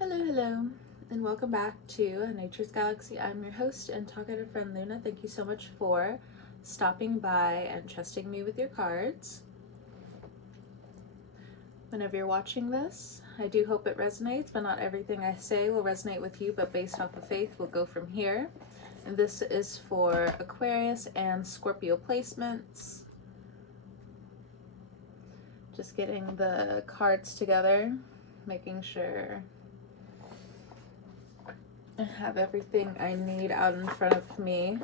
Hello, hello, and welcome back to Nature's Galaxy. I'm your host and talkative friend Luna. Thank you so much for stopping by and trusting me with your cards. Whenever you're watching this, I do hope it resonates, but not everything I say will resonate with you, but based off of faith, we'll go from here. And this is for Aquarius and Scorpio placements. Just getting the cards together, making sure I have everything I need out in front of me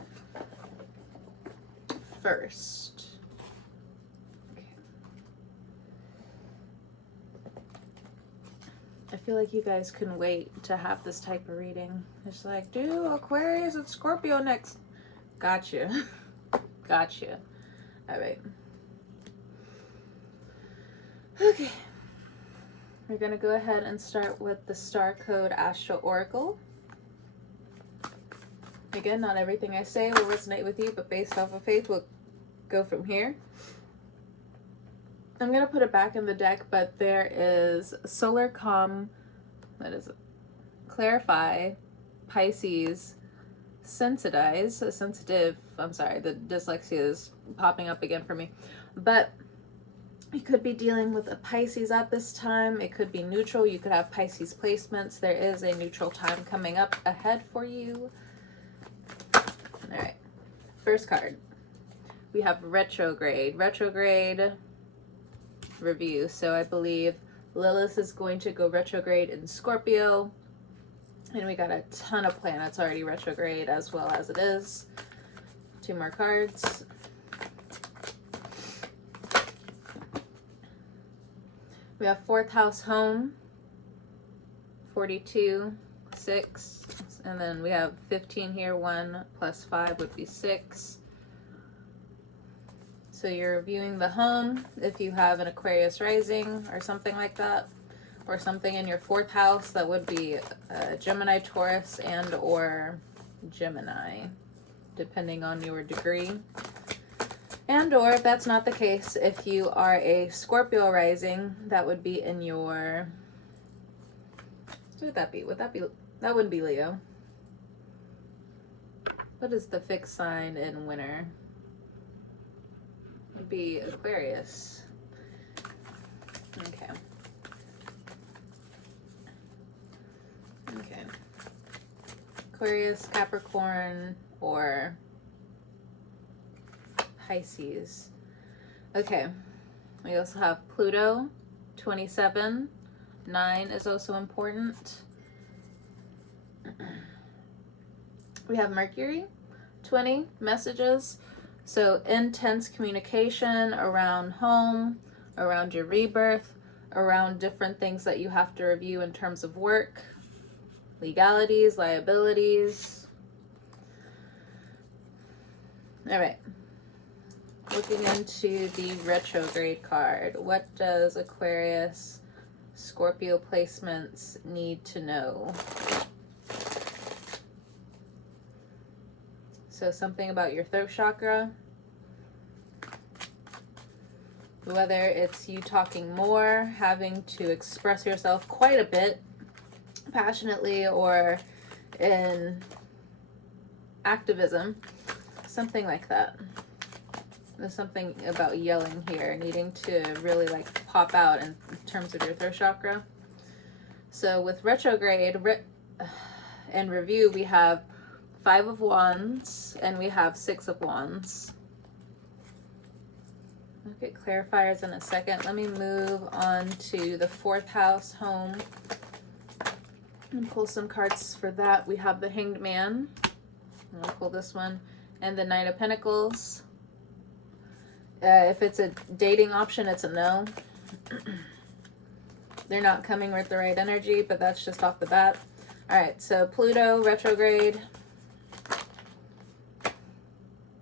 first. Okay. I feel like you guys couldn't wait to have this type of reading. It's like, do Aquarius and Scorpio next. Gotcha. Gotcha. Alright. Okay. We're going to go ahead and start with the Star Code Astral Oracle. Again, not everything I say will resonate with you, but based off of faith, we'll go from here. I'm going to put it back in the deck, but there is Solar Calm, that is Clarify, Pisces, Sensitive, I'm sorry, the dyslexia is popping up again for me, but you could be dealing with a Pisces at this time. It could be neutral. You could have Pisces placements. There is a neutral time coming up ahead for you. All right, first card. We have retrograde review. So I believe Lilith is going to go retrograde in Scorpio. And we got a ton of planets already retrograde as well as it is. Two more cards. We have 4th house home, 42, 6. And then we have 15 here, 1 plus 5 would be 6. So you're reviewing the home if you have an Aquarius rising or something like that, or something in your 4th house that would be Gemini, Taurus, and or Gemini, depending on your degree. And or if that's not the case, if you are a Scorpio rising, that would be in your, what would that be? That wouldn't be Leo. What is the fixed sign in winter? It would be Aquarius. Okay. Okay. Aquarius, Capricorn, or Pisces. Okay. We also have Pluto, 27. 9 is also important. We have Mercury, 20, messages. So intense communication around home, around your rebirth, around different things that you have to review in terms of work, legalities, liabilities. All right. Looking into the retrograde card. What does Aquarius, Scorpio placements need to know? So something about your throat chakra, whether it's you talking more, having to express yourself quite a bit passionately, or in activism, something like that. There's something about yelling here, needing to really like pop out in terms of your throat chakra. So with retrograde and review, we have 5 of Wands, and we have 6 of Wands. I'll get clarifiers in a second. Let me move on to the 4th house home and pull some cards for that. We have the Hanged Man. I'll pull this one. And the Knight of Pentacles. If it's a dating option, it's a no. They're not coming with the right energy, but that's just off the bat. All right, so Pluto retrograde.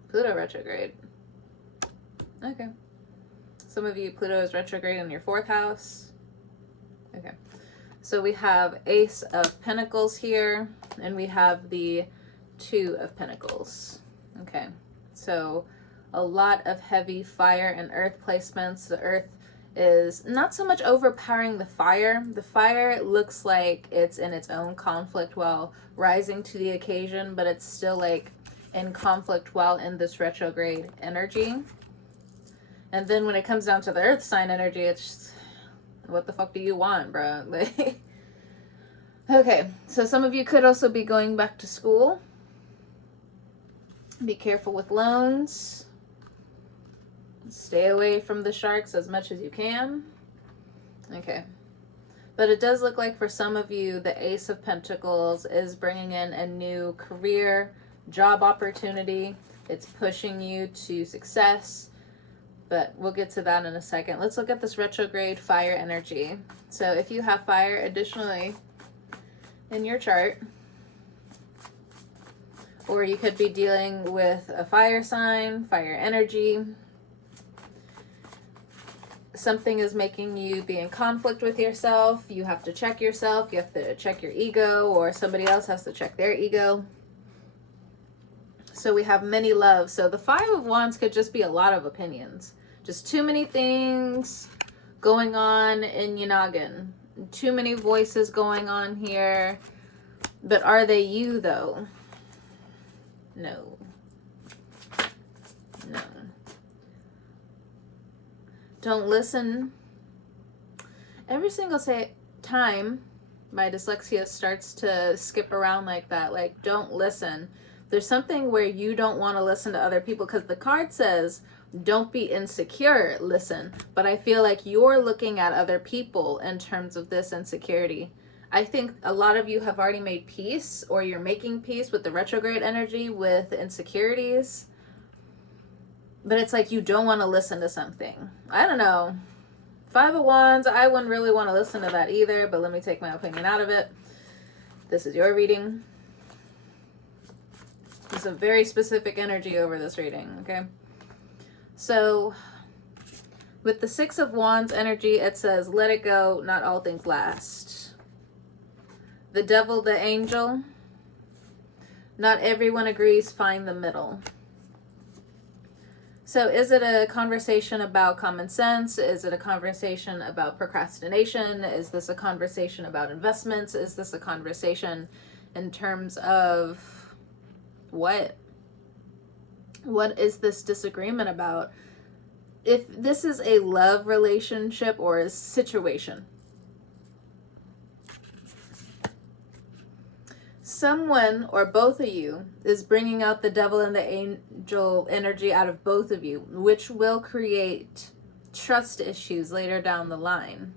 Pluto retrograde. Okay. Some of you, Pluto is retrograde in your 4th house. Okay. So we have Ace of Pentacles here, and we have the 2 of Pentacles. Okay. So a lot of heavy fire and earth placements. The earth is not so much overpowering the fire. The fire looks like it's in its own conflict while rising to the occasion, but it's still like in conflict while in this retrograde energy. And then when it comes down to the earth sign energy, it's just, what the fuck do you want, bro? Like, okay, so some of you could also be going back to school. Be careful with loans. Stay away from the sharks as much as you can. Okay. But it does look like for some of you, the Ace of Pentacles is bringing in a new career, job opportunity. It's pushing you to success. But we'll get to that in a second. Let's look at this retrograde fire energy. So if you have fire additionally in your chart, or you could be dealing with a fire sign, fire energy, something is making you be in conflict with yourself. You have to check yourself. You have to check your ego, or somebody else has to check their ego. So we have many loves. So the Five of Wands could just be a lot of opinions. Just too many things going on in your noggin. Too many voices going on here. But are they you, though? No. No. Don't listen. Every single time my dyslexia starts to skip around like that, like, don't listen. There's something where you don't want to listen to other people, because the card says don't be insecure, listen. But I feel like you're looking at other people in terms of this insecurity. I think a lot of you have already made peace, or you're making peace with the retrograde energy, with insecurities. But it's like you don't want to listen to something. I don't know. Five of Wands, I wouldn't really want to listen to that either, but let me take my opinion out of it. This is your reading. There's a very specific energy over this reading, okay? So, with the Six of Wands energy, it says, let it go, not all things last. The Devil, the Angel, not everyone agrees, find the middle. So is it a conversation about common sense? Is it a conversation about procrastination? Is this a conversation about investments? Is this a conversation in terms of what? What is this disagreement about? If this is a love relationship or a situation, someone or both of you is bringing out the devil and the angel energy out of both of you, which will create trust issues later down the line.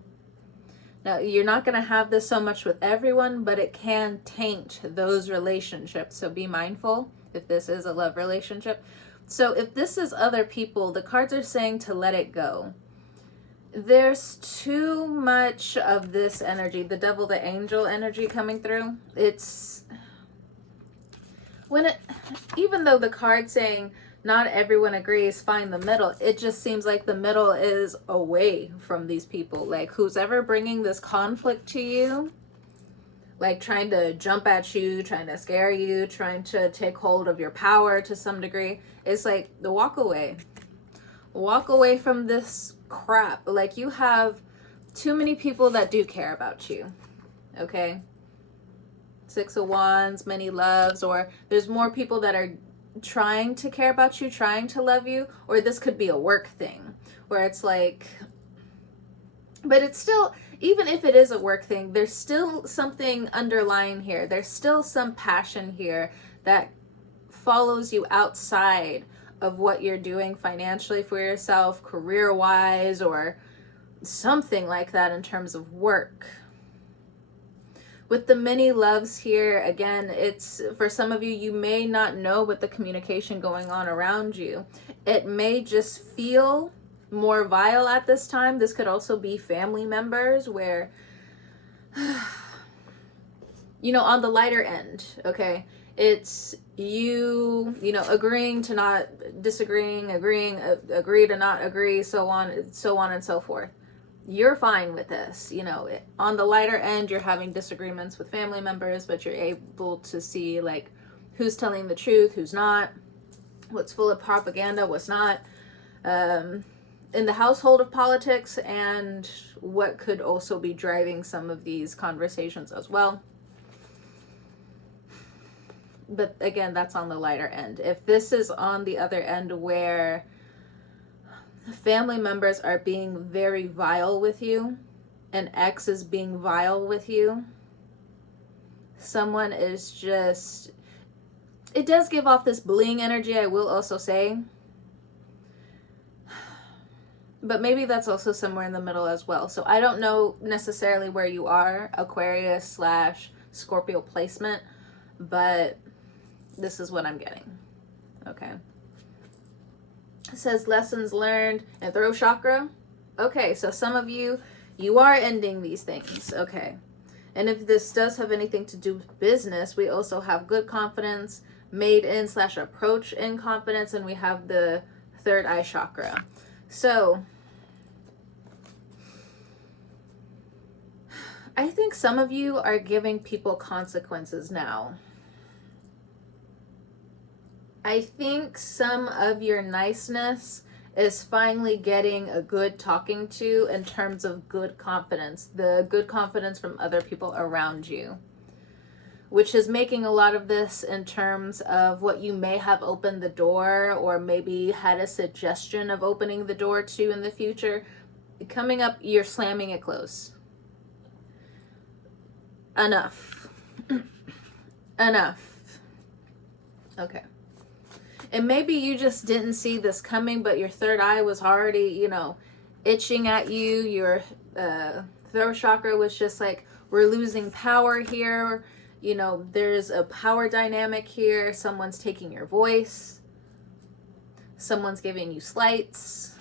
Now, you're not going to have this so much with everyone, but it can taint those relationships. So be mindful if this is a love relationship. So if this is other people, the cards are saying to let it go. There's too much of this energy, the devil, the angel energy coming through. It's when it, even though the card saying not everyone agrees, find the middle, it just seems like the middle is away from these people. Like, who's ever bringing this conflict to you, like trying to jump at you, trying to scare you, trying to take hold of your power to some degree, it's like the walk away. Walk away from this crap. Like, you have too many people that do care about you, okay? Six of Wands, many loves, or there's more people that are trying to care about you, trying to love you, or this could be a work thing where it's like, but it's still, even if it is a work thing, there's still something underlying here. There's still some passion here that follows you outside of what you're doing financially for yourself, career-wise, or something like that in terms of work. With the many loves here, again, it's for some of you, you may not know what the communication going on around you. It may just feel more vile at this time. This could also be family members where, you know, on the lighter end, okay? It's you know, agreeing to not disagreeing, agree to not agree, so on and so forth. You're fine with this, you know, on the lighter end, you're having disagreements with family members, but you're able to see like who's telling the truth, who's not, what's full of propaganda, what's not. in the household of politics and what could also be driving some of these conversations as well. But again, that's on the lighter end. If this is on the other end where family members are being very vile with you, an ex is being vile with you, someone is just, it does give off this bling energy, I will also say. But maybe that's also somewhere in the middle as well. So I don't know necessarily where you are, Aquarius / Scorpio placement, but this is what I'm getting. Okay. It says lessons learned and throat chakra. Okay, so some of you are ending these things. Okay. And if this does have anything to do with business, we also have good confidence, made in / approach in confidence, and we have the third eye chakra. So I think some of you are giving people consequences now. I think some of your niceness is finally getting a good talking to in terms of good confidence, the good confidence from other people around you, which is making a lot of this in terms of what you may have opened the door or maybe had a suggestion of opening the door to in the future. Coming up, you're slamming it close. Enough. Enough. Okay. And maybe you just didn't see this coming, but your third eye was already, itching at you. Your throat chakra was just like, we're losing power here. There's a power dynamic here. Someone's taking your voice. Someone's giving you slights.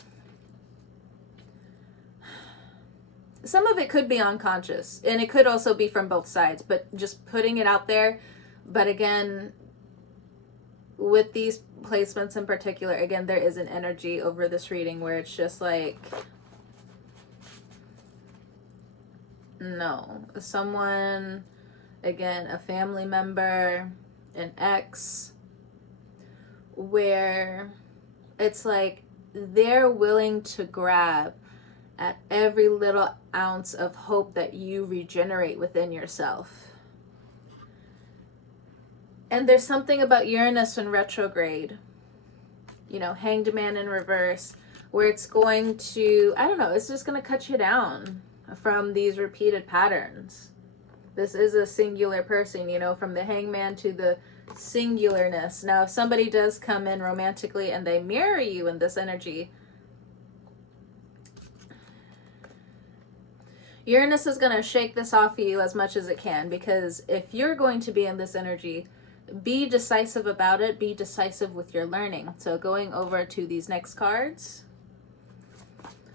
Some of it could be unconscious, and it could also be from both sides, but just putting it out there. But again, with these placements in particular, again, there is an energy over this reading where it's just like, no, someone, again, a family member, an ex, where it's like they're willing to grab at every little ounce of hope that you regenerate within yourself. And there's something about Uranus in retrograde, Hanged Man in reverse, where it's going to, I don't know, it's just going to cut you down from these repeated patterns. This is a singular person, from the hangman to the singularness. Now, if somebody does come in romantically and they mirror you in this energy, Uranus is going to shake this off of you as much as it can, because if you're going to be in this energy, be decisive about it. Be decisive with your learning. So going over to these next cards,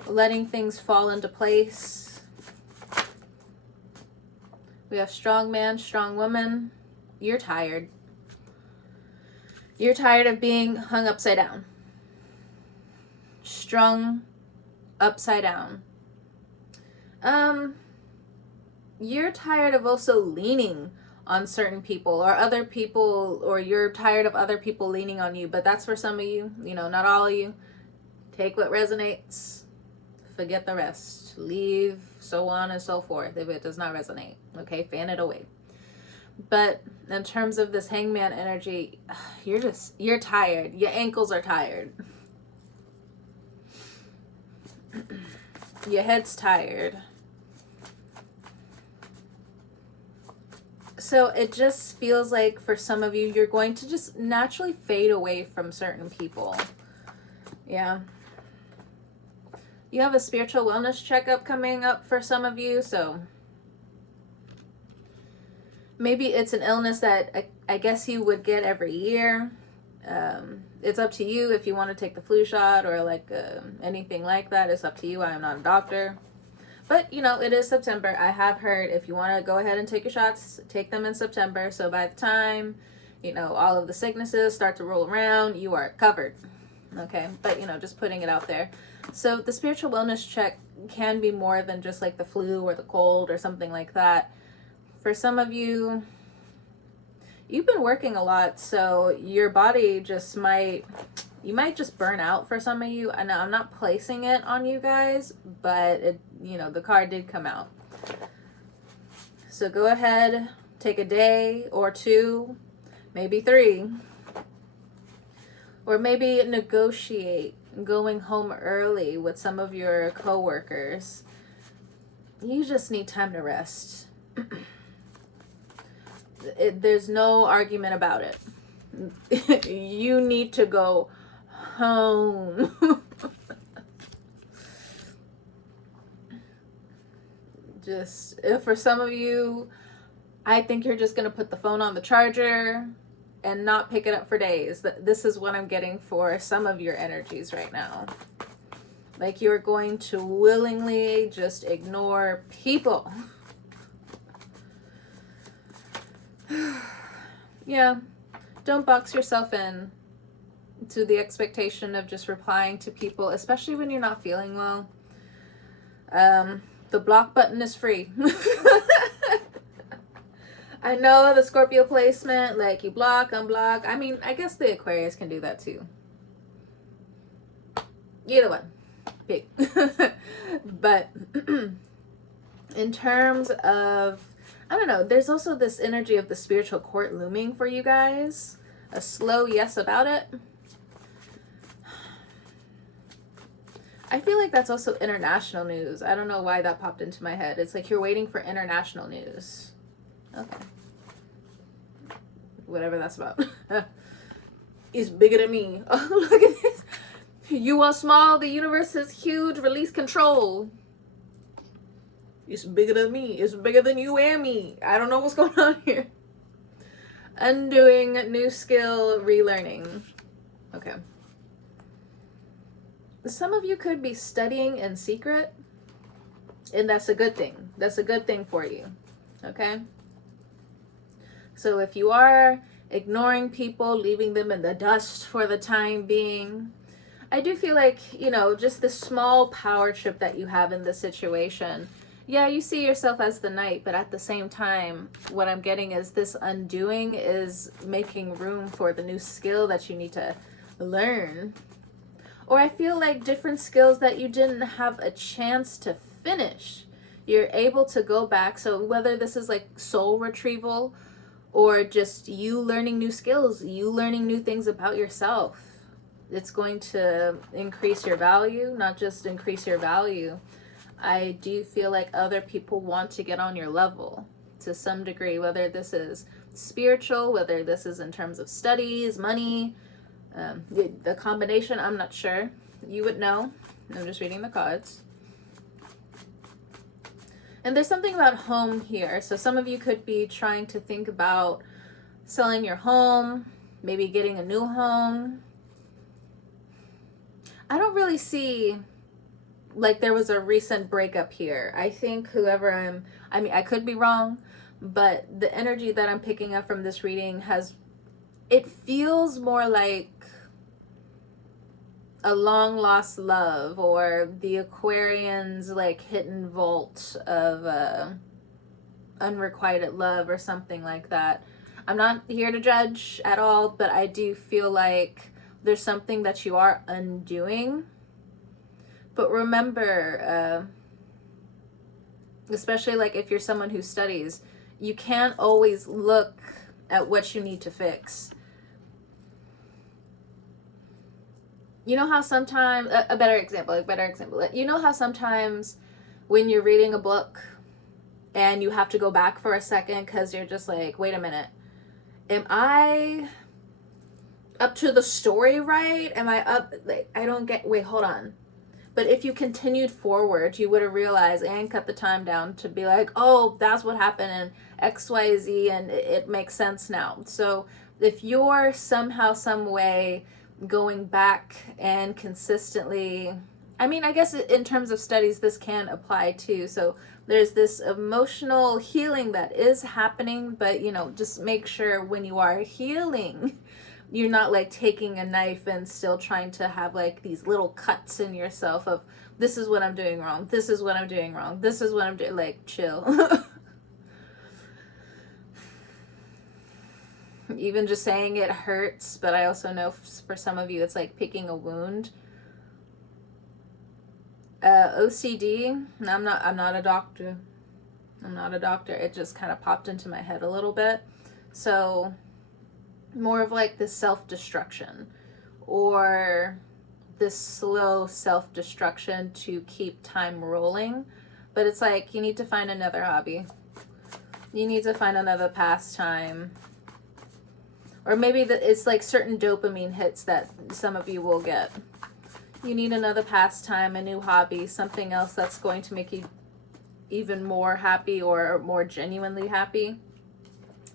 letting things fall into place. We have strong man, strong woman. You're tired. You're tired of being hung upside down. Strung upside down. You're tired of also leaning on certain people or other people, or you're tired of other people leaning on you. But that's for some of you, not all of you. Take what resonates, forget the rest, leave, so on and so forth if it does not resonate. Okay, fan it away. But in terms of this hangman energy, you're tired. Your ankles are tired. Your head's tired. So it just feels like for some of you, you're going to just naturally fade away from certain people. Yeah. You have a spiritual wellness checkup coming up for some of you. So maybe it's an illness that I guess you would get every year. It's up to you if you want to take the flu shot or anything like that. It's up to you. I am not a doctor. But, it is September. I have heard if you want to go ahead and take your shots, take them in September. So by the time, all of the sicknesses start to roll around, you are covered. Okay? But, just putting it out there. So the spiritual wellness check can be more than just like the flu or the cold or something like that. For some of you, you've been working a lot, so your body just might, You might just burn out for some of you. I know I'm not placing it on you guys, but it, you know, the card did come out. So go ahead, take a day or two, maybe 3. Or maybe negotiate going home early with some of your coworkers. You just need time to rest. There's no argument about it. You need to go home. Just, for some of you, I think you're just going to put the phone on the charger and not pick it up for days. This is what I'm getting for some of your energies right now. Like you're going to willingly just ignore people. Yeah, don't box yourself in to the expectation of just replying to people, especially when you're not feeling well. The block button is free. I know the Scorpio placement, like you block, unblock. I mean, I guess the Aquarius can do that too. Either one. Big. But in terms of, I don't know, there's also this energy of the spiritual court looming for you guys. A slow yes about it. I feel like that's also international news. I don't know why that popped into my head. It's like you're waiting for international news. Okay. Whatever that's about. It's bigger than me. Oh, look at this. You are small, the universe is huge, release control. It's bigger than me. It's bigger than you and me. I don't know what's going on here. Undoing, new skill, relearning. Okay. Some of you could be studying in secret, and that's a good thing. That's a good thing for you. Okay? So if you are ignoring people, leaving them in the dust for the time being, I do feel like, you know, just the small power trip that you have in this situation. Yeah, you see yourself as the knight, but at the same time, what I'm getting is this undoing is making room for the new skill that you need to learn. Or I feel like different skills that you didn't have a chance to finish, you're able to go back. So whether this is like soul retrieval or just you learning new skills, you learning new things about yourself, it's going to increase your value, not just increase your value. I do feel like other people want to get on your level to some degree, whether this is spiritual, whether this is in terms of studies, money, the combination, I'm not sure. You would know. I'm just reading the cards. And there's something about home here. So some of you could be trying to think about selling your home, maybe getting a new home. I don't really see like there was a recent breakup here. I think whoever I mean, I could be wrong, but the energy that I'm picking up from this reading it feels more like a long lost love, or the Aquarian's like hidden vault of unrequited love or something like that. I'm not here to judge at all, but I do feel like there's something that you are undoing. But remember, especially like if you're someone who studies, you can't always look at what you need to fix. You know how sometimes, a better example, you know how sometimes when you're reading a book and you have to go back for a second because you're just like, wait a minute, am I up to the story right? Am I up, like, I don't get, wait, hold on. But if you continued forward, you would have realized and cut the time down to be like, oh, that's what happened in X, Y, Z, and it makes sense now. So if you're somehow, some way going back and consistently, I mean, I guess in terms of studies, this can apply too. So there's this emotional healing that is happening, but, you know, just make sure when you are healing, you're not like taking a knife and still trying to have like these little cuts in yourself of, this is what I'm doing wrong, this is what I'm doing wrong, this is what I'm doing, like, chill. Even just saying it hurts, but I also know for some of you it's like picking a wound. OCD, I'm not a doctor. I'm not a doctor. It just kind of popped into my head a little bit. So more of like this self-destruction, or this slow self-destruction to keep time rolling. But it's like you need to find another hobby. You need to find another pastime. Or maybe it's like certain dopamine hits that some of you will get. You need another pastime, a new hobby, something else that's going to make you even more happy or more genuinely happy.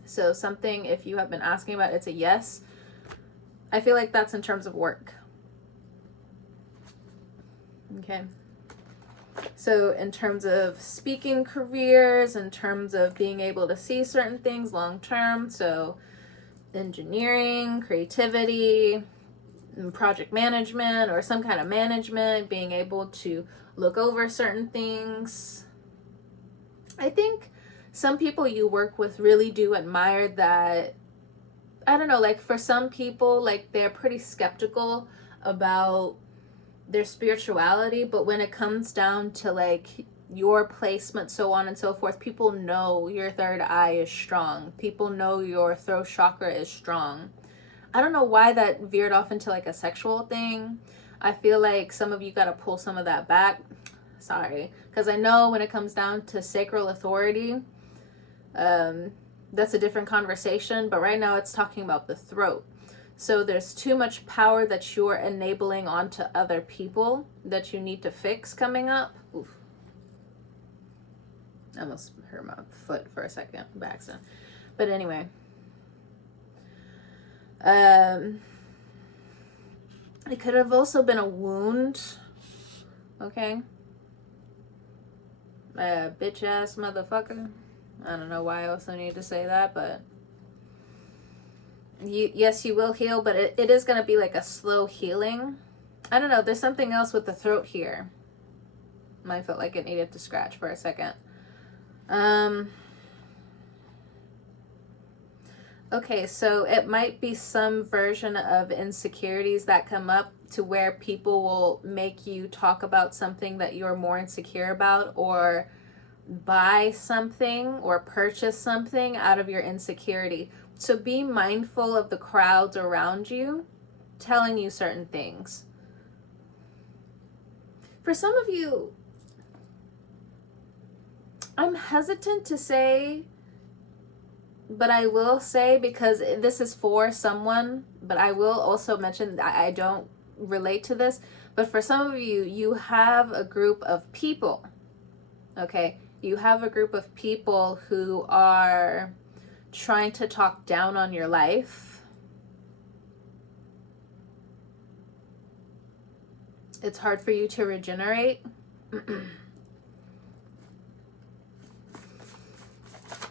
So something, if you have been asking about, it's a yes. I feel like that's in terms of work. Okay. So in terms of speaking careers, in terms of being able to see certain things long term, so engineering, creativity, project management, or some kind of management, being able to look over certain things. I think some people you work with really do admire that. I don't know, like for some people, like they're pretty skeptical about their spirituality, but when it comes down to like your placement, so on and so forth, people know your third eye is strong. People know your throat chakra is strong. I don't know why that veered off into like a sexual thing. I feel like some of you got to pull some of that back. Sorry. Because I know when it comes down to sacral authority, that's a different conversation. But right now it's talking about the throat. So there's too much power that you're enabling onto other people that you need to fix coming up. Oof. I almost hurt my foot for a second by accident. But anyway. It could have also been a wound. Okay. Bitch ass motherfucker. I don't know why I also need to say that, but yes, you will heal, but it is going to be like a slow healing. I don't know. There's something else with the throat here. Mine felt like it needed to scratch for a second. Okay, so it might be some version of insecurities that come up to where people will make you talk about something that you're more insecure about, or buy something or purchase something out of your insecurity. So be mindful of the crowds around you telling you certain things. For some of you, I'm hesitant to say, but I will say, because this is for someone, but I will also mention that I don't relate to this, but for some of you, you have a group of people, okay? You have a group of people who are trying to talk down on your life. It's hard for you to regenerate.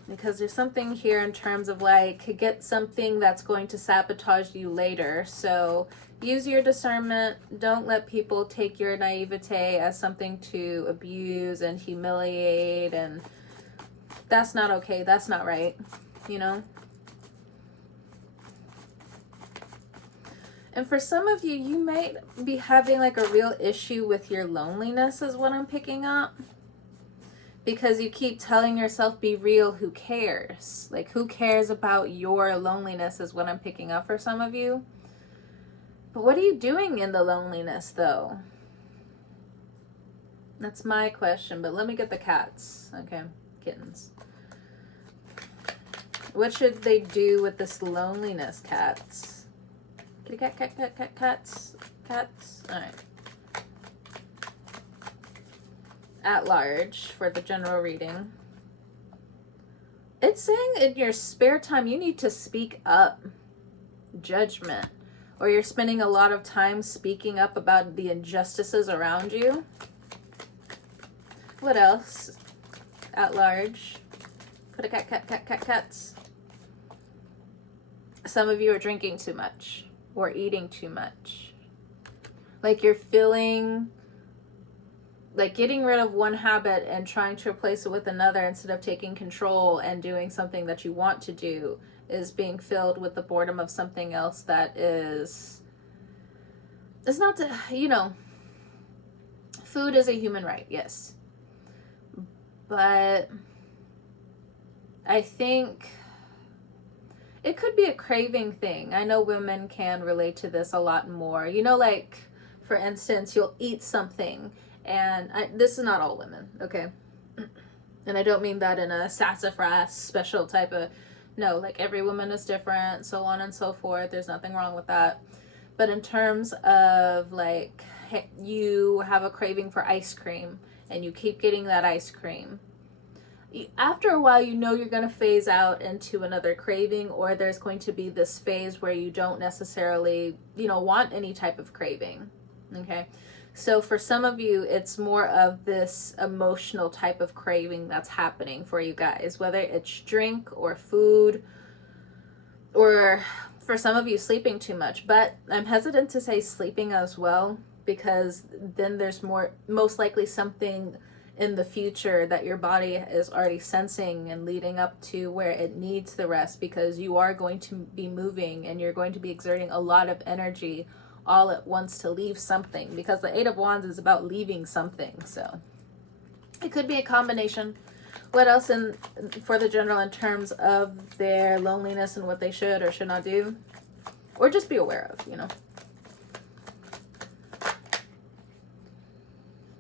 Because there's something here in terms of like, get something that's going to sabotage you later. So use your discernment. Don't let people take your naivete as something to abuse and humiliate. And that's not okay. That's not right. You know? And for some of you, you might be having like a real issue with your loneliness is what I'm picking up. Because you keep telling yourself, be real, who cares? Like, who cares about your loneliness is what I'm picking up for some of you. But what are you doing in the loneliness, though? That's my question, but let me get the cats. Okay, kittens. What should they do with this loneliness, cats? Kitty cat, cats. All right. At large for the general reading. It's saying in your spare time you need to speak up. Judgment. Or you're spending a lot of time speaking up about the injustices around you. What else? At large. Put a cats. Some of you are drinking too much or eating too much. Like you're feeling like getting rid of one habit and trying to replace it with another instead of taking control and doing something that you want to do is being filled with the boredom of something else that is, it's not, food is a human right, yes. But I think it could be a craving thing. I know women can relate to this a lot more. Like, for instance, you'll eat something, and this is not all women, okay? And I don't mean that in a sassafras special type of, no, like every woman is different, so on and so forth. There's nothing wrong with that. But in terms of like, you have a craving for ice cream and you keep getting that ice cream, after a while, you're going to phase out into another craving, or there's going to be this phase where you don't necessarily, want any type of craving. Okay. So for some of you, it's more of this emotional type of craving that's happening for you guys, whether it's drink or food, or for some of you, sleeping too much. But I'm hesitant to say sleeping as well, because then there's most likely something in the future that your body is already sensing and leading up to where it needs the rest, because you are going to be moving and you're going to be exerting a lot of energy all at once to leave something, because the Eight of Wands is about leaving something. So it could be a combination. What else for the general in terms of their loneliness and what they should or should not do, or just be aware of,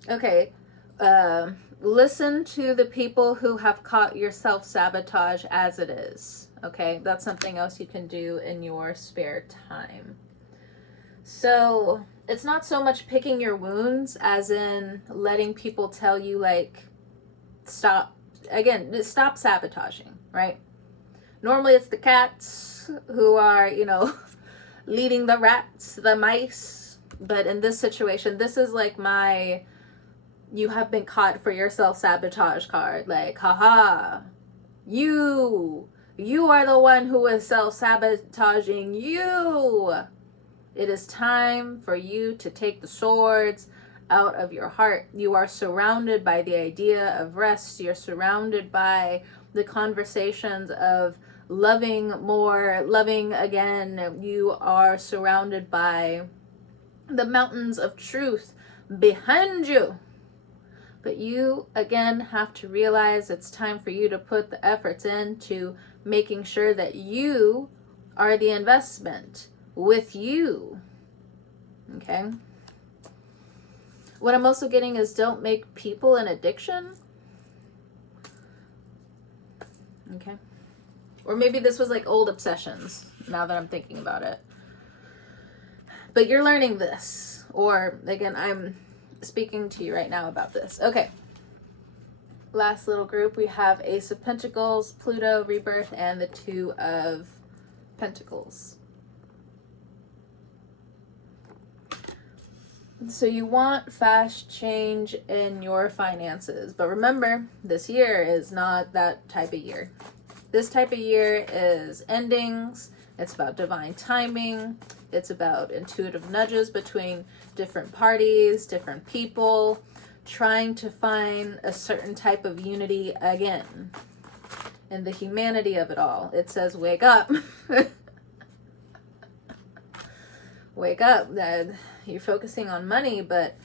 Okay. Listen to the people who have caught your self-sabotage as it is. Okay, that's something else you can do in your spare time. So it's not so much picking your wounds as in letting people tell you, like, stop sabotaging, right? Normally it's the cats who are, leading the rats, the mice. But in this situation, this is like my you have been caught for your self-sabotage card. Like, haha, you are the one who is self-sabotaging you. It is time for you to take the swords out of your heart. You are surrounded by the idea of rest. You're surrounded by the conversations of loving more, loving again. You are surrounded by the mountains of truth behind you. But you, again, have to realize it's time for you to put the efforts into making sure that you are the investment with you. Okay? What I'm also getting is don't make people an addiction. Okay? Or maybe this was like old obsessions, now that I'm thinking about it. But you're learning this. Or, again, I'm speaking to you right now about this. Okay. Last little group, we have Ace of Pentacles, Pluto, Rebirth, and the Two of Pentacles. So you want fast change in your finances. But remember, this year is not that type of year. This type of year is endings. It's about divine timing. It's about intuitive nudges between different parties, different people, trying to find a certain type of unity again. And the humanity of it all. It says, wake up. Wake up. You're focusing on money, but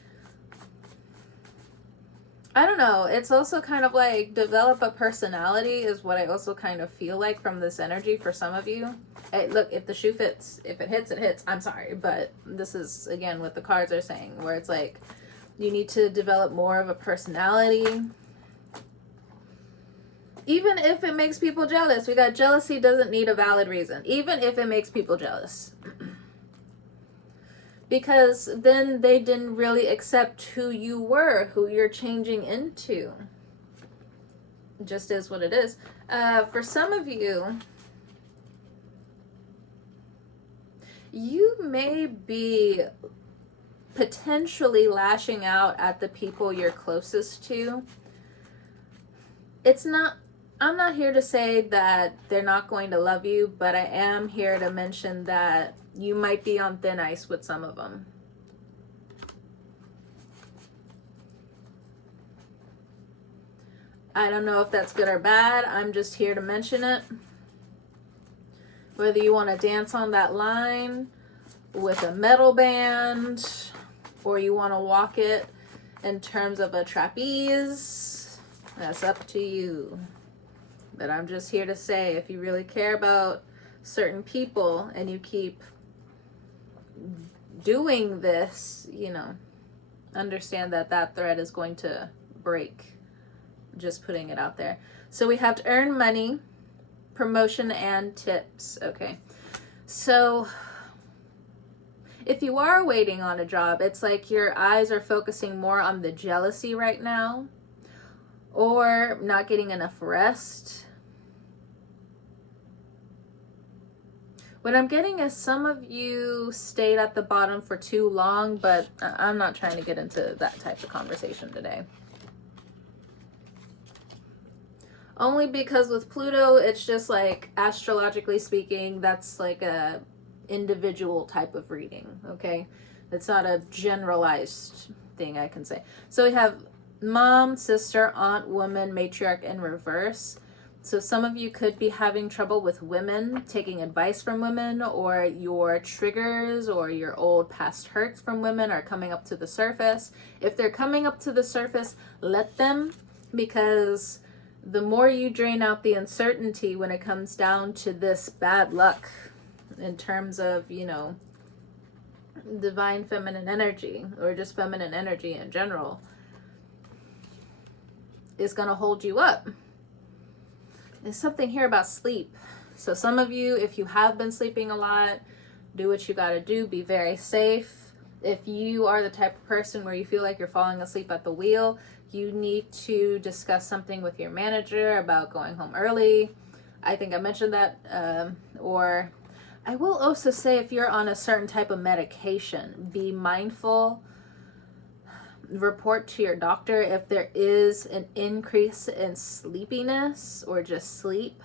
I don't know. It's also kind of like develop a personality is what I also kind of feel like from this energy for some of you. Hey, look, if the shoe fits, if it hits, it hits. I'm sorry, but this is, again, what the cards are saying, where it's like you need to develop more of a personality. Even if it makes people jealous. We got jealousy doesn't need a valid reason. Even if it makes people jealous. Because then they didn't really accept who you were, who you're changing into. Just is what it is. For some of you, you may be potentially lashing out at the people you're closest to. I'm not here to say that they're not going to love you, but I am here to mention that you might be on thin ice with some of them. I don't know if that's good or bad. I'm just here to mention it. Whether you want to dance on that line with a metal band or you want to walk it in terms of a trapeze, that's up to you. But I'm just here to say, if you really care about certain people and you keep doing this, you know, understand that that thread is going to break. Just putting it out there. So we have to earn money, promotion, and tips. Okay. So if you are waiting on a job, it's like your eyes are focusing more on the jealousy right now, or not getting enough rest. What I'm getting is some of you stayed at the bottom for too long, but I'm not trying to get into that type of conversation today. Only because with Pluto, it's just like, astrologically speaking, that's like a individual type of reading, okay? It's not a generalized thing I can say. So we have mom, sister, aunt, woman, matriarch in reverse. So some of you could be having trouble with women, taking advice from women, or your triggers or your old past hurts from women are coming up to the surface. If they're coming up to the surface, let them, because the more you drain out the uncertainty when it comes down to this bad luck in terms of, you know, divine feminine energy or just feminine energy in general, is going to hold you up. There's something here about sleep. So some of you, if you have been sleeping a lot, do what you got to do. Be very safe. If you are the type of person where you feel like you're falling asleep at the wheel, you need to discuss something with your manager about going home early. I think I mentioned that. Or I will also say, if you're on a certain type of medication, be mindful. Report to your doctor if there is an increase in sleepiness or just sleep.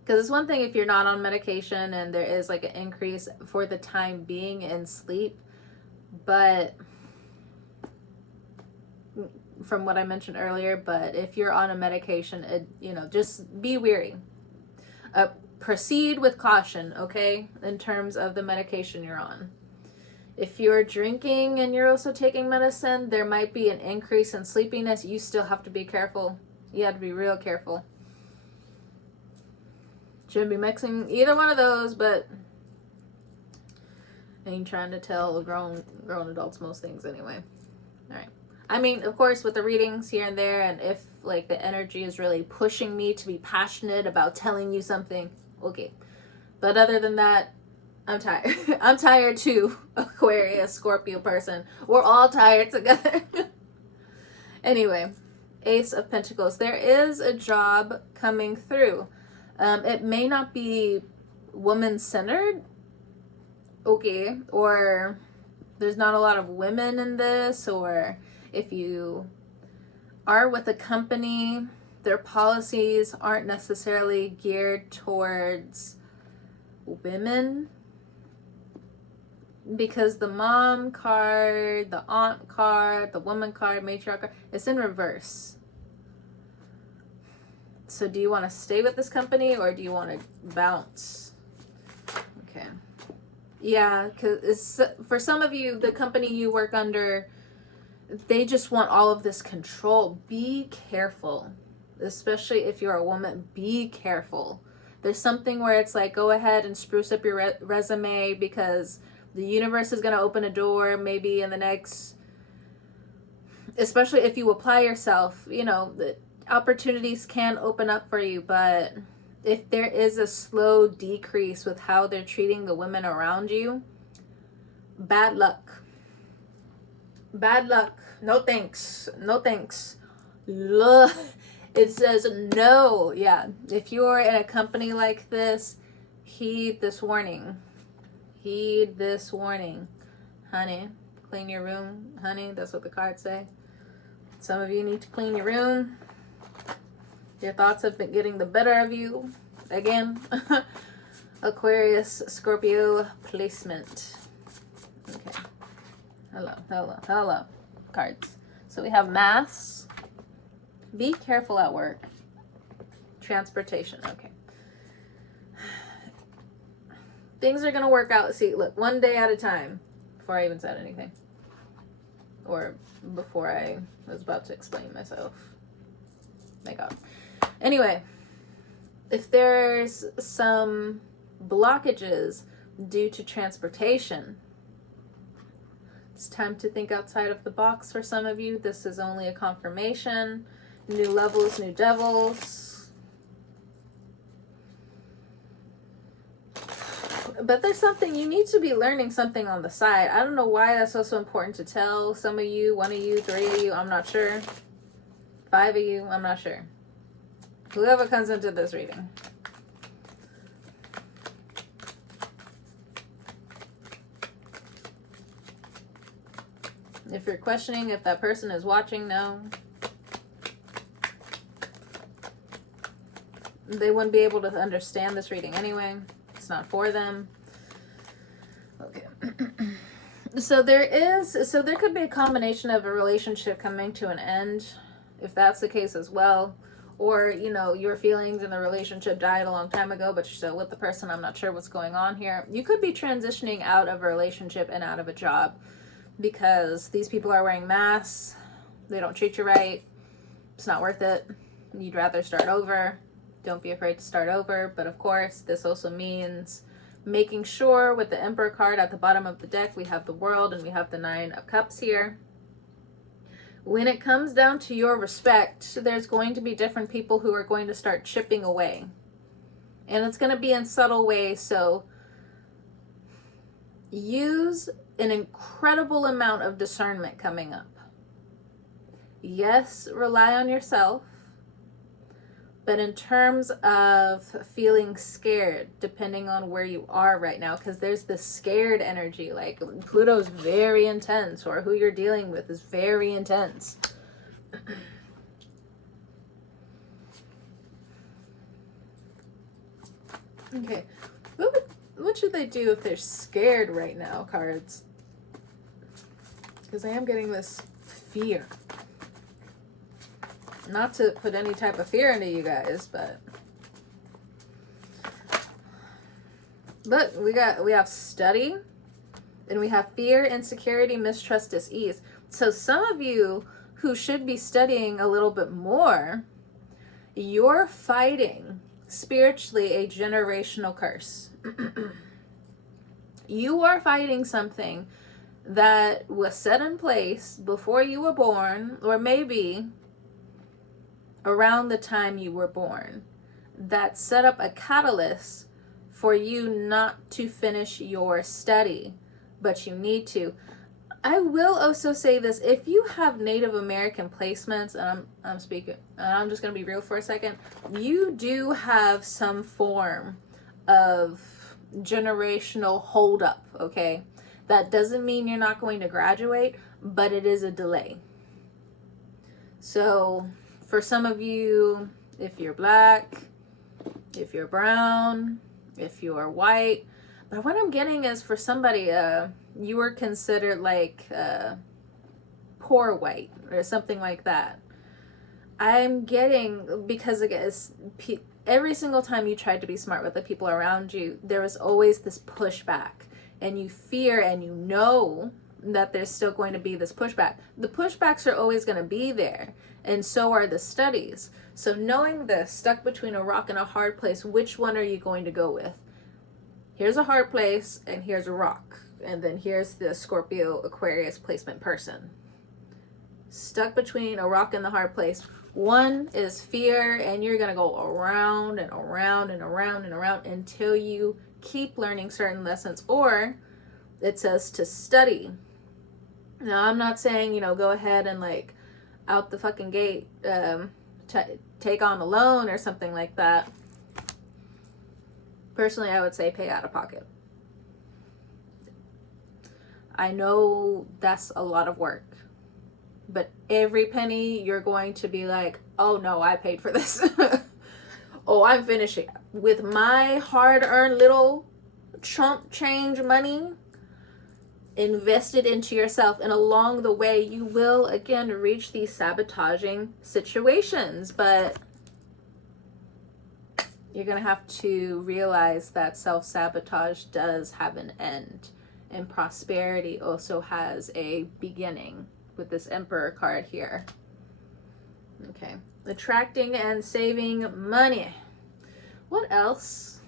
Because it's one thing if you're not on medication and there is like an increase for the time being in sleep, but from what I mentioned earlier, but if you're on a medication, it, you know, just be wary. Proceed with caution, okay, in terms of the medication you're on. If you're drinking and you're also taking medicine, there might be an increase in sleepiness. You still have to be careful. You have to be real careful. Shouldn't be mixing either one of those, but I ain't trying to tell grown adults most things anyway. All right. I mean, of course, with the readings here and there, and if like the energy is really pushing me to be passionate about telling you something, okay. But other than that, I'm tired. I'm tired too, Aquarius, Scorpio person. We're all tired together. Anyway, Ace of Pentacles. There is a job coming through. It may not be woman-centered, okay, or there's not a lot of women in this, or if you are with a company, their policies aren't necessarily geared towards women. Because the mom card, the aunt card, the woman card, matriarch card, it's in reverse. So do you want to stay with this company or do you want to bounce? Okay. Yeah, because for some of you, the company you work under, they just want all of this control. Be careful. Especially if you're a woman, be careful. There's something where it's like, go ahead and spruce up your resume because the universe is going to open a door maybe in the next, especially if you apply yourself, you know, the opportunities can open up for you. But if there is a slow decrease with how they're treating the women around you, bad luck. Bad luck. No thanks. No thanks. Look, it says no. Yeah. If you're in a company like this, heed this warning. Heed this warning. Honey, clean your room. Honey, that's what the cards say. Some of you need to clean your room. Your thoughts have been getting the better of you. Again, Aquarius, Scorpio placement. Okay. Hello. Cards. So we have Mass, Be careful at work. Transportation, okay. Things are going to work out. See, look, one day at a time before I even said anything. Or before I was about to explain myself. My God. Anyway, if there's some blockages due to transportation, it's time to think outside of the box for some of you. This is only a confirmation. New levels, new devils. But there's something, you need to be learning something on the side. I don't know why that's also important to tell some of you, one of you, three of you, I'm not sure. 5 of you, I'm not sure. Whoever comes into this reading. If you're questioning if that person is watching, no. They wouldn't be able to understand this reading anyway. It's not for them. Okay. So there could be a combination of a relationship coming to an end, if that's the case as well. Or, you know, your feelings in the relationship died a long time ago, but you're still with the person. I'm not sure what's going on here. You could be transitioning out of a relationship and out of a job because these people are wearing masks. They don't treat you right. It's not worth it. You'd rather start over. Don't be afraid to start over. But of course, this also means making sure with the Emperor card at the bottom of the deck, we have the World and we have the 9 of Cups here. When it comes down to your respect, there's going to be different people who are going to start chipping away. And it's going to be in subtle ways. So use an incredible amount of discernment coming up. Yes, rely on yourself. But in terms of feeling scared, depending on where you are right now, because there's this scared energy, like Pluto's very intense, or who you're dealing with is very intense. Okay, what should they do if they're scared right now, cards? Because I am getting this fear. Not to put any type of fear into you guys, but look, we have study, and we have fear, insecurity, mistrust, dis-ease. So some of you who should be studying a little bit more, you're fighting spiritually a generational curse. You are fighting something that was set in place before you were born, or maybe around the time you were born, that set up a catalyst for you not to finish your study, but you need to. I will also say this, if you have Native American placements, and I'm speaking, I'm just going to be real for a second, you do have some form of generational holdup, okay? That doesn't mean you're not going to graduate, but it is a delay. So for some of you, if you're black, if you're brown, if you're white, but what I'm getting is for somebody, you were considered like poor white or something like that. I'm getting, because again, every single time you tried to be smart with the people around you, there was always this pushback, and you fear and you know that there's still going to be this pushback. The pushbacks are always going to be there, and so are the studies. So knowing this, stuck between a rock and a hard place, which one are you going to go with? Here's a hard place, and here's a rock. And then here's the Scorpio Aquarius placement person. Stuck between a rock and the hard place. One is fear, and you're going to go around and around and around and around until you keep learning certain lessons. Or it says to study. Now, I'm not saying, go ahead and like out the fucking gate, take on a loan or something like that. Personally, I would say pay out of pocket. I know that's a lot of work, but every penny you're going to be like, oh no, I paid for this. Oh, I'm finishing with my hard-earned little chump change money. invested into yourself, and along the way you will again reach these sabotaging situations, but you're gonna have to realize that self-sabotage does have an end, and prosperity also has a beginning with this Emperor card here. Okay, attracting and saving money. What else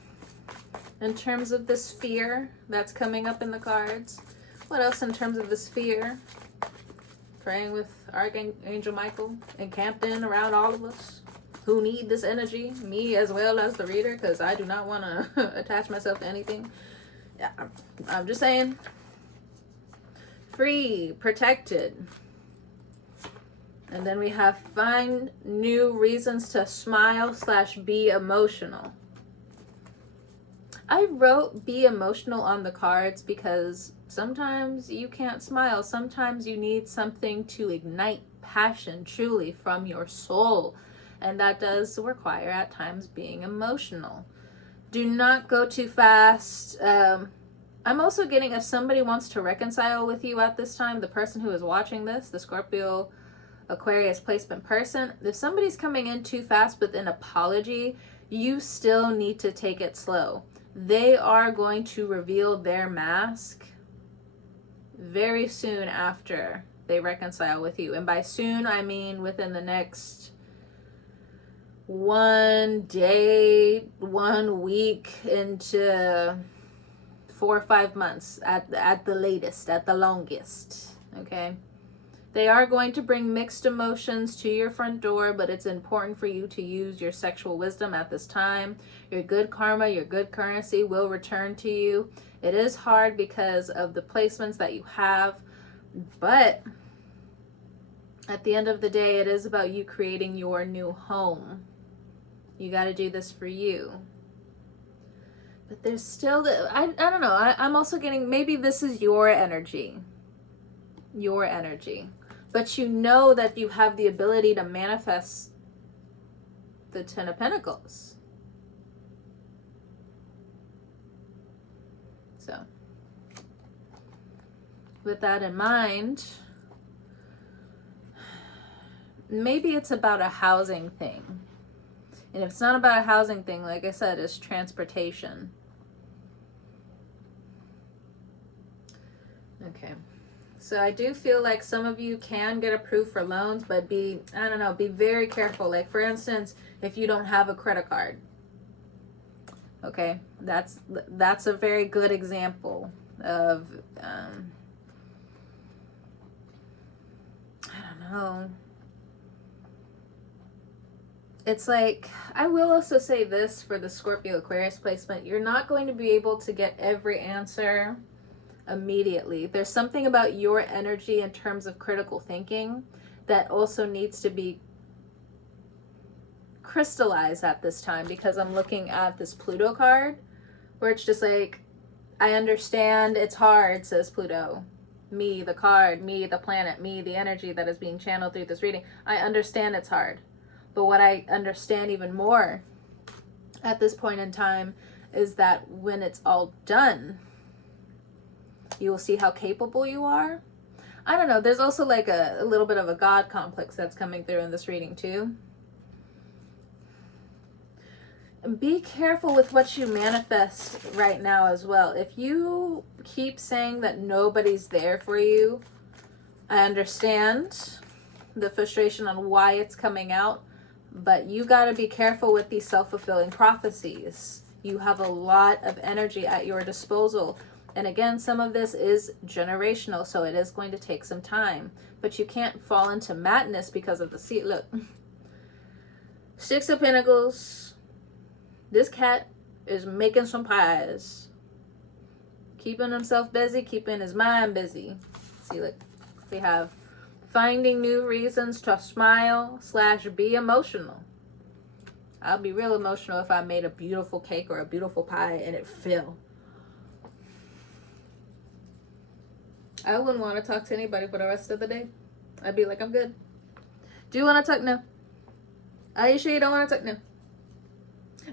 in terms of this fear that's coming up in the cards? What else in terms of this fear? Praying with Archangel Michael encamped in around all of us who need this energy, me as well as the reader, because I do not want to attach myself to anything. Yeah, I'm just saying. Free, protected. And then we have find new reasons to smile / be emotional. I wrote be emotional on the cards because sometimes you can't smile. Sometimes you need something to ignite passion truly from your soul. And that does require at times being emotional. Do not go too fast. I'm also getting, if somebody wants to reconcile with you at this time, the person who is watching this, the Scorpio Aquarius placement person, if somebody's coming in too fast with an apology, you still need to take it slow. They are going to reveal their mask very soon after they reconcile with you. And by soon, I mean within the next 1 day, 1 week into 4 or 5 months at the latest, at the longest. Okay. They are going to bring mixed emotions to your front door, but it's important for you to use your sexual wisdom at this time. Your good karma, your good currency will return to you. It is hard because of the placements that you have, but at the end of the day, it is about you creating your new home. You got to do this for you. But there's still, I don't know, I'm also getting, maybe this is your energy. Your energy. But you know that you have the ability to manifest the Ten of Pentacles. So, with that in mind, maybe it's about a housing thing. And if it's not about a housing thing, like I said, it's transportation. Okay. So I do feel like some of you can get approved for loans, but be very careful. Like, for instance, if you don't have a credit card. Okay, that's a very good example of, I don't know. It's like, I will also say this for the Scorpio Aquarius placement. You're not going to be able to get every answer immediately. There's something about your energy in terms of critical thinking that also needs to be crystallized at this time, because I'm looking at this Pluto card where it's just like, I understand it's hard, says Pluto. Me, the card, me, the planet, me, the energy that is being channeled through this reading. I understand it's hard. But what I understand even more at this point in time is that when it's all done, you will see how capable you are. I don't know. There's also like a little bit of a God complex that's coming through in this reading too. And be careful with what you manifest right now as well. If you keep saying that nobody's there for you, I understand the frustration on why it's coming out, but you got to be careful with these self-fulfilling prophecies. You have a lot of energy at your disposal. And again, some of this is generational, so it is going to take some time. But you can't fall into madness because of the sea. Look, 6 of Pentacles. This cat is making some pies. Keeping himself busy, keeping his mind busy. See, look, we have finding new reasons to smile / be emotional. I'll be real emotional if I made a beautiful cake or a beautiful pie and it fell. I wouldn't want to talk to anybody for the rest of the day. I'd be like, I'm good. Do you want to talk? No. Are you sure you don't want to talk? No.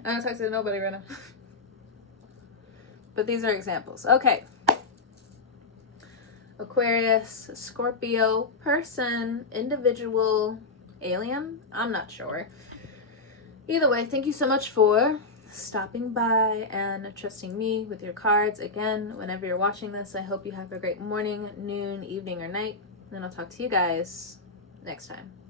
I don't talk to nobody right now. But these are examples. Okay. Aquarius, Scorpio, person, individual, alien. I'm not sure. Either way, thank you so much for stopping by and trusting me with your cards. Again, whenever you're watching this, I hope you have a great morning, noon, evening, or night. And I'll talk to you guys next time.